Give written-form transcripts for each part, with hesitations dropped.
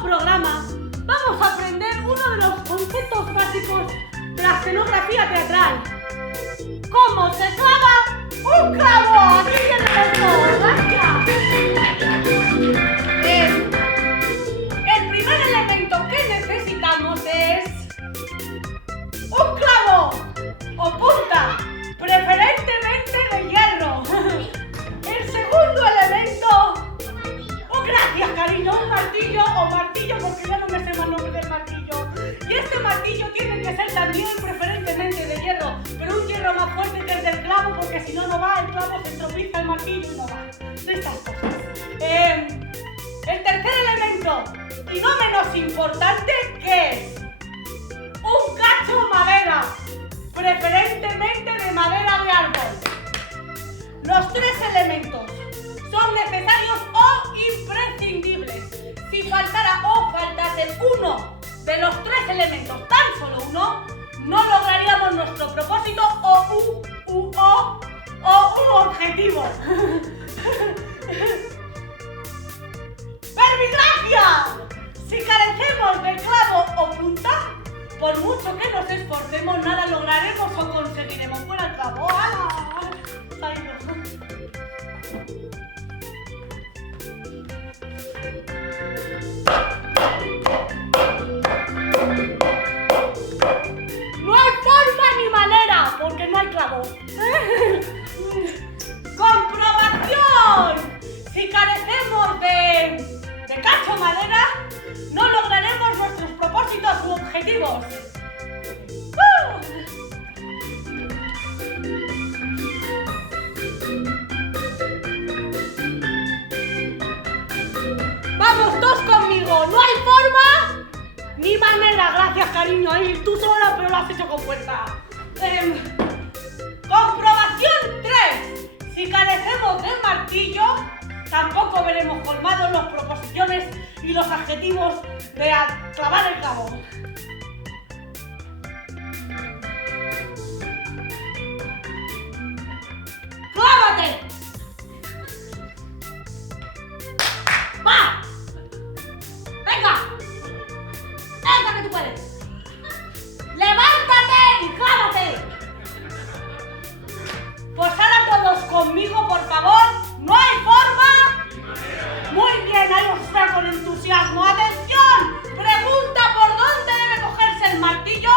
último programa vamos a aprender uno de los conceptos básicos de la escenografía teatral. ¿Cómo se clava un clavo? Aquí tiene esto. ¡Gracias! El primer elemento que necesitamos es un clavo o punta, preferentemente de hierro. El segundo elemento... ¡Oh, gracias, cariño! Un martillo o martillo, porque ya no me sé más nombre del martillo. Y este martillo tiene que ser también preferentemente de hierro, pero un hierro más fuerte que el del clavo, porque si no, no va, el clavo se tropieza el martillo y no va. De estas cosas. El tercer elemento, y no menos importante, que es un cacho madera, preferentemente de madera de árbol. Los tres elementos son necesarios o imprescindibles. Si faltara o faltase uno de los tres elementos, tan solo uno, no lograríamos nuestro propósito o un objetivo. ¡Verbigracia! Si carecemos de clavo o punta, por mucho que nos esforcemos, nada lograremos o conseguiremos. ¡Fuera el clavo! ¡Ah! No hay forma ni manera, porque no hay clavo. ¡Comprobación! Si carecemos de cacho madera, no lograremos nuestros propósitos u objetivos. Vamos todos conmigo, no hay forma ni manera. Gracias, cariño, y tú sola, pero lo has hecho con fuerza. Comprobación 3. Si carecemos de martillo, tampoco veremos colmados las proposiciones y los adjetivos de clavar el clavo. ¡Clávate! ¡Va! ¡Venga! ¡Venga que tú puedes! ¡Levántate y clávate! Pues ahora todos conmigo, por favor. ¡No hay forma! Muy bien, ahí os está con entusiasmo. ¡Atención! Pregunta: ¿por dónde debe cogerse el martillo?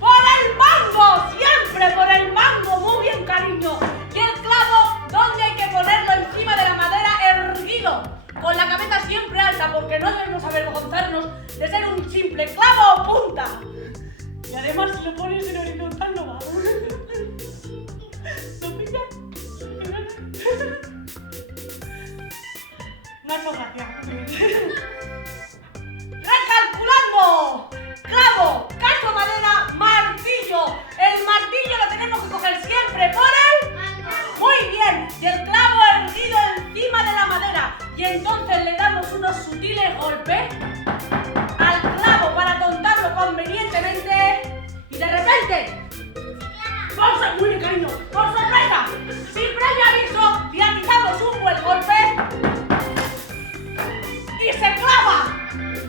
¡Por el mango! ¡Siempre por el mango! Muy bien, cariño. Y el clavo, ¿dónde hay que ponerlo? Encima de la madera, erguido, con la cabeza siempre alta, porque no debemos avergonzarnos de ser un simple clavo o punta. Y además, si lo pones en horizontal, no va. ¿Lo pillas? No ha hecho gracia. ¡Recalculando! Clavo, cacho madera, martillo. El martillo lo tenemos que coger siempre por el... Muy bien. Y el clavo erguido encima de la madera. Y entonces le damos unos sutiles golpes al clavo para tontarlo convenientemente. Y de repente... Muy bien, cariño. Por sorpresa, sin previo aviso, realizamos un buen golpe y se clava.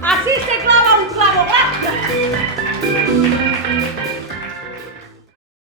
Así se clava un clavo. ¡Gracias!